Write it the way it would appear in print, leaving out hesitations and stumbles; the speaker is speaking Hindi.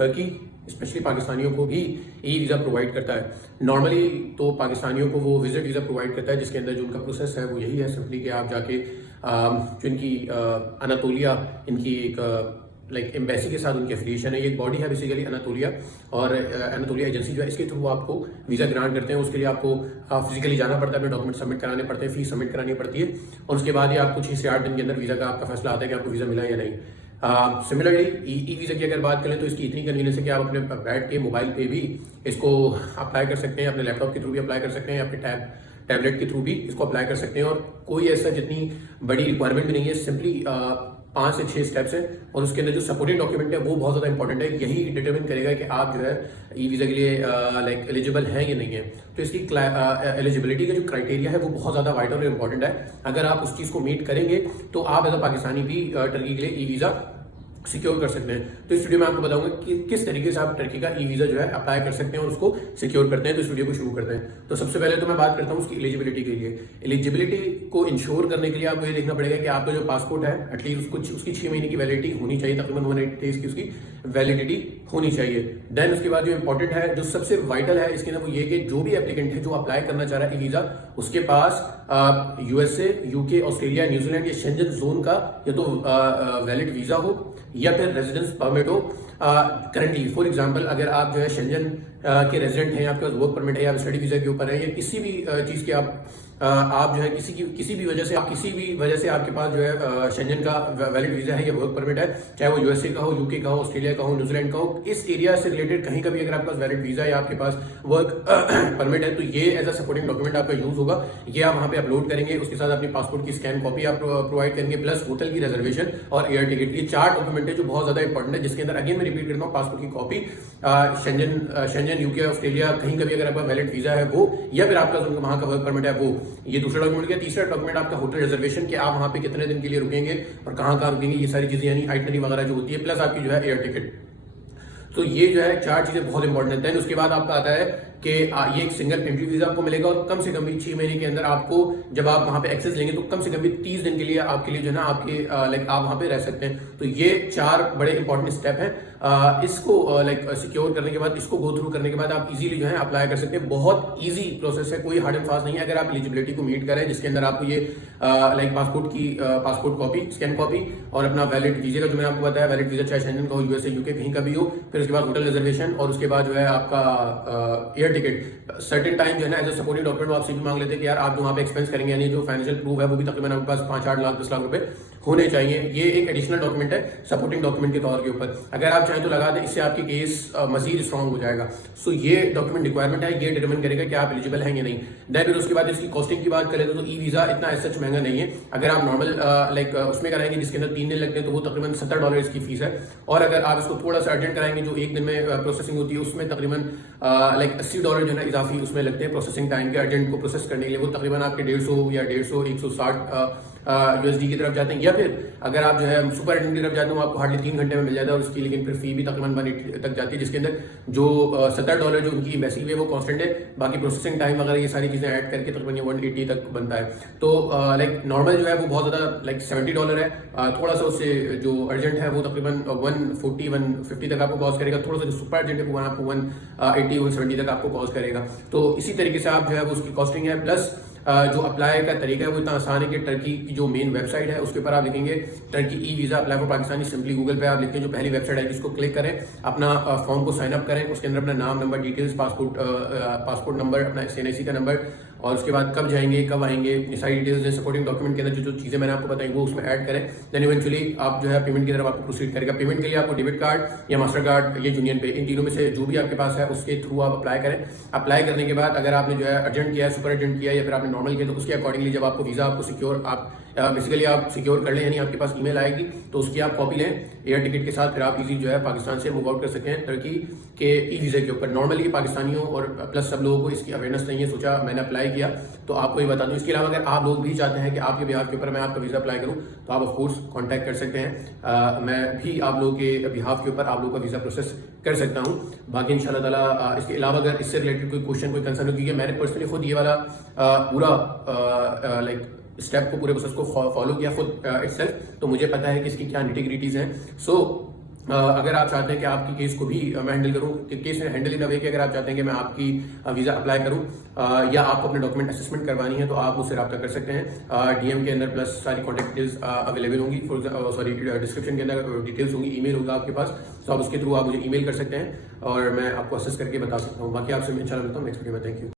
टर्की स्पेशली पाकिस्तानियों को भी ई वीज़ा प्रोवाइड करता है। नॉर्मली तो पाकिस्तानियों को वो विजिट वीज़ा प्रोवाइड करता है, जिसके अंदर जो उनका प्रोसेस है वो यही है सिंपली कि आप जाके जो इनकी अनातोलिया, इनकी एक लाइक एम्बेसी के साथ उनकी एफिलिएशन है, ये एक बॉडी है बेसिकली अनातोलिया, और अनातोलिया एजेंसी जो है इसके थ्रू आपको वीज़ा ग्रांट करते हैं। उसके लिए आपको फिजिकली जाना पड़ता है, अपने डॉक्यूमेंट सबमिट कराने पड़ते हैं, फीस सबमिट करानी पड़ती है, और उसके बाद ही आपको 6 से 8 दिन के अंदर वीज़ा का आपका फैसला आता है कि आपको वीज़ा मिला या नहीं। सिमिलरली ई वीज़ा की अगर बात करें तो इसकी इतनी कन्वीनियंस है कि आप अपने बैठ के मोबाइल पे भी इसको अप्लाई कर सकते हैं, अपने लैपटॉप के थ्रू भी अप्लाई कर सकते हैं, अपने टैबलेट के थ्रू भी इसको अप्लाई कर सकते हैं, और कोई ऐसा जितनी बड़ी रिक्वायरमेंट भी नहीं है। सिंपली 5 से 6 स्टेप्स है, और उसके अंदर जो सपोर्टिंग डॉक्यूमेंट है वो बहुत ज़्यादा इंपॉर्टेंट है। यही डिटरमिन करेगा कि आप जो है ई वीज़ा के लिए लाइक एलिजिबल हैं या नहीं है। तो इसकी एलिजिबिलिटी का जो क्राइटेरिया है वो बहुत ज़्यादा वाइटल और इंपॉर्टेंट है। अगर आप उस चीज़ को मीट करेंगे तो आप एज अ पाकिस्तानी भी टर्की के लिए ई वीज़ा सिक्योर कर सकते हैं। तो इस वीडियो में आपको बताऊंगा कि किस तरीके से आप टर्की का ई वीज़ा जो है अप्लाई कर सकते हैं और उसको सिक्योर करते हैं। तो इस वीडियो को शुरू करते हैं। तो सबसे पहले तो मैं बात करता हूं उसकी एलिजिबिलिटी के लिए। एलिजिबिलिटी को इंश्योर करने के लिए आपको ये देखना पड़ेगा कि आपका जो पासपोर्ट है एटलीस्ट उसकी 6 महीने की वैलिडिटी होनी चाहिए, तकरीबन 180 डेज की उसकी वैलिडिटी होनी चाहिए। देन उसके बाद जो इंपॉर्टेंट है, जो सबसे वाइटल है इसके अंदर, वो ये कि जो भी एप्लीकेंट है जो अप्लाई करना चाह रहा है ई वीज़ा, उसके पास यूएसए, यूके, ऑस्ट्रेलिया, न्यूजीलैंड या शेंजन जोन का या तो वैलिड वीज़ा हो या फिर रेजिडेंस परमिट हो। करंटली फॉर एग्जांपल अगर आप जो है शेंजन के रेजिडेंट हैं, आपके पास वर्क परमिट है, या स्टडी वीजा के ऊपर है, या किसी भी चीज़ के आप जो है किसी भी वजह से आपके पास जो है शेंजन का वैलिड वीजा है या वर्क परमिट है, चाहे वो यूएसए का हो, यूके का हो, ऑस्ट्रेलिया का हो, न्यूजीलैंड का हो, इस एरिया से रिलेटेड कहीं का भी अगर आपके पास वैलिड वीजा या आपके पास वर्क परमिट है, तो ये एज अ सपोर्टिंग डॉक्यूमेंट आपका यूज होगा। ये आप वहाँ पे अपलोड करेंगे, उसके साथ अपनी पासपोर्ट की स्कैन कॉपी आप प्रोवाइड करेंगे, प्लस होटल की रिजर्वेशन और एयर टिकट। ये 4 डॉक्यूमेंट है जो बहुत ज्यादा इंपॉर्टेंट है, जिसके अंदर अगेन मैं रिपीट करता हूँ, पासपोर्ट की कॉपी, शेंजन, यूके, ऑस्ट्रेलिया, कहीं का भी अगर आपका वैलिड वीजा है वो, या फिर आपका वहाँ का वर्क परमिट है वो, ये दूसरा डॉक्यूमेंट। तीसरा डॉक्यूमेंट आपका होटल रिजर्वेशन, कि आप वहां पे कितने दिन के लिए रुकेंगे और कहां रुकेंगे, ये सारी चीजें यानी आइटनरी वगैरह जो होती है, प्लस आपकी जो है एयर टिकट। तो ये जो है 4 चीजें बहुत इंपॉर्टेंट है। देन उसके बाद आपका आता है कि ये एक सिंगल एंट्री वीजा आपको मिलेगा, और कम से कम भी 6 महीने के अंदर आपको, जब आप वहां पे एक्सेस लेंगे तो कम से कम भी 30 दिन के लिए आपके लिए जो है ना आपके लाइक आप वहां पे रह सकते हैं। तो ये 4 बड़े इंपॉर्टेंट स्टेप है। इसको लाइक सिक्योर करने के बाद, इसको गो थ्रू करने के बाद आप इजीली जो है अप्लाई कर सकते हैं। बहुत इजी प्रोसेस है, कोई हार्ड एंड फास्ट नहीं है। अगर आप एलिजिबिलिटी को मीट करें, जिसके अंदर आपको ये like passport copy, scan copy, और अपना वैलिड वीजा का जो मैंने आपको बताया, वैलिड वीजा चाहे शेंजन का हो, यूएसए, यूके, कहीं का भी हो, फिर उसके बाद होटल रिजर्वेशन, और उसके बाद जो है आपका एयर टिकट। सर्टेन टाइम जो है ना एज अ सपोर्टिंग डॉक्यूमेंट आपसे भी मांग लेते हैं कि यार आप जो वहाँ पे एक्सपेंस करेंगे, यानी जो फाइनेंशियल प्रूफ है वो भी तकरीबन आपके पास 5-8 लाख 10 लाख रुपए होने चाहिए। ये एक एडिशनल डॉक्यूमेंट है सपोर्टिंग डॉक्यूमेंट के तौर के ऊपर। अगर आप चाहें तो लगा दें, इससे आपकी केस मजीद स्ट्रॉन्ग हो जाएगा। सो ये डॉक्यूमेंट रिक्वायरमेंट है, ये डिटरमिन करेगा कि आप एलिजिबल हैं या नहीं। देन फिर उसके बाद इसकी कॉस्टिंग की बात करें तो ई वीजा इतना सच महंगा नहीं है। अगर आप नॉर्मल लाइक उसमें कराएंगे जिसके अंदर 3 दिन लगते हैं, तो वो तकरीबन $70 इसकी फीस है। और अगर आप इसको थोड़ा सा अर्जेंट कराएंगे, जो 1 दिन में प्रोसेसिंग होती है, उसमें तकरीबन लाइक $80 जो है ना इजाफी उसमें लगते हैं प्रोसेसिंग टाइम के। अर्जेंट को प्रोसेस करने के लिए वो तकरीबन आपके 150 या 160 यूएसडी की तरफ जाते हैं, या फिर अगर आप जो है सुपर अर्जेंट की तरफ जाते हो आपको हार्डली 3 घंटे में मिल जाता है, और उसकी लेकिन फिर फी भी तकरीबन 180 तक जाती है, जिसके अंदर जो $70 जो उनकी एम्बेसी है वो कांस्टेंट है, बाकी प्रोसेसिंग टाइम वगैरह ये सारी चीजें ऐड करके तकरीबन 180 तक बनता है। तो लाइक नॉर्मल जो है वो बहुत ज्यादा लाइक $70 है। थोड़ा सा उससे जो अर्जेंट है वो तकरीबन 140-150 तक आपको कॉस्ट करेगा। थोड़ा सा जो सुपर अर्जेंट है वो आपको 180-170 तक आपको कॉस्ट करेगा। तो इसी तरीके से आप जो है वो उसकी कॉस्टिंग है, प्लस जो अप्लाई का तरीका है वो इतना आसान है कि टर्की की जो मेन वेबसाइट है उसके ऊपर आप लिखेंगे Turkey e visa apply for Pakistani, simply Google पे आप लिखें, जो पहली वेबसाइट है जिसको क्लिक करें, अपना फॉर्म को साइन अप करें, उसके अंदर अपना नाम, नंबर, डिटेल्स, पासपोर्ट नंबर, अपना एनआईसी का नंबर, और उसके बाद कब जाएंगे, कब आएंगे, ये सारी डिटेल्स सपोर्टिंग डॉक्यूमेंट के अंदर जो चीजें मैंने आपको बताई वो उसमें ऐड करें। देन इवेंचुअली आप जो है पेमेंट की तरफ आपको प्रोसीड करेगा। पेमेंट के लिए आपको डेबिट कार्ड या मास्टर कार्ड या यूनियन पे, इन तीनों में से जो भी आपके पास है उसके थ्रू आप अप्लाई करें। अप्लाई करने के बाद अगर आपने जो है अर्जेंट किया है, सुपर अर्जेंट किया है, या फिर आपने नॉर्मल किया, तो उसके अकॉर्डिंगली जब आपको वीजा आपको सिक्योर आप बेसिकली आप सिक्योर कर लें, यानी आपके पास ईमेल आएगी तो उसकी आप कॉपी लें एयर टिकट के साथ, फिर आप इजी जो है पाकिस्तान से मूव आउट कर सकते हैं टर्की के ई वीजा के ऊपर। नॉर्मली पाकिस्तानियों और प्लस सब लोगों को इसकी अवेयरनेस नहीं है, सोचा मैंने अप्लाई किया तो आपको ये बता दूं। इसके अलावा अगर आप लोग भी चाहते हैं कि आपके बिहाफ के ऊपर मैं आपका वीजा अप्लाई करूं, तो आप ऑफकोर्स कॉन्टैक्ट कर सकते हैं। मैं भी आप लोगों के बिहाफ के ऊपर आप लोगों का वीजा प्रोसेस कर सकता हूं। बाकी इंशाल्लाह ताला इसके अलावा अगर इससे रिलेटेड कोई क्वेश्चन, कोई कंसर्न हो, क्योंकि मैंने पर्सनली खुद ये वाला पूरा लाइक स्टेप को, पूरे प्रोसेस को फॉलो किया खुद इटसेल्फ, तो मुझे पता है कि इसकी क्या निटी-ग्रिटीज हैं। सो अगर आप चाहते हैं कि आपकी केस को भी मैं हैंडल करूं, case handle in the way कि अगर आप चाहते हैं कि मैं आपकी वीज़ा अप्लाई करूं या आपको अपने डॉक्यूमेंट असेसमेंट करवानी है, तो आप मुझसे रब्ता कर सकते हैं। डीएम के अंदर प्लस सारी कॉन्टैक्ट डिटेल्स अवेलेबल होंगी, सॉरी डिस्क्रिप्शन के अंदर डिटेल्स होंगी, ईमेल होगा आपके पास, तो आप उसके थ्रू आप मुझे ईमेल कर सकते हैं और मैं आपको असेस करके बता सकता हूँ। बाकी आपसे मैं इंशाल्लाह मिलता हूँ नेक्स्ट वीडियो में। Thank you.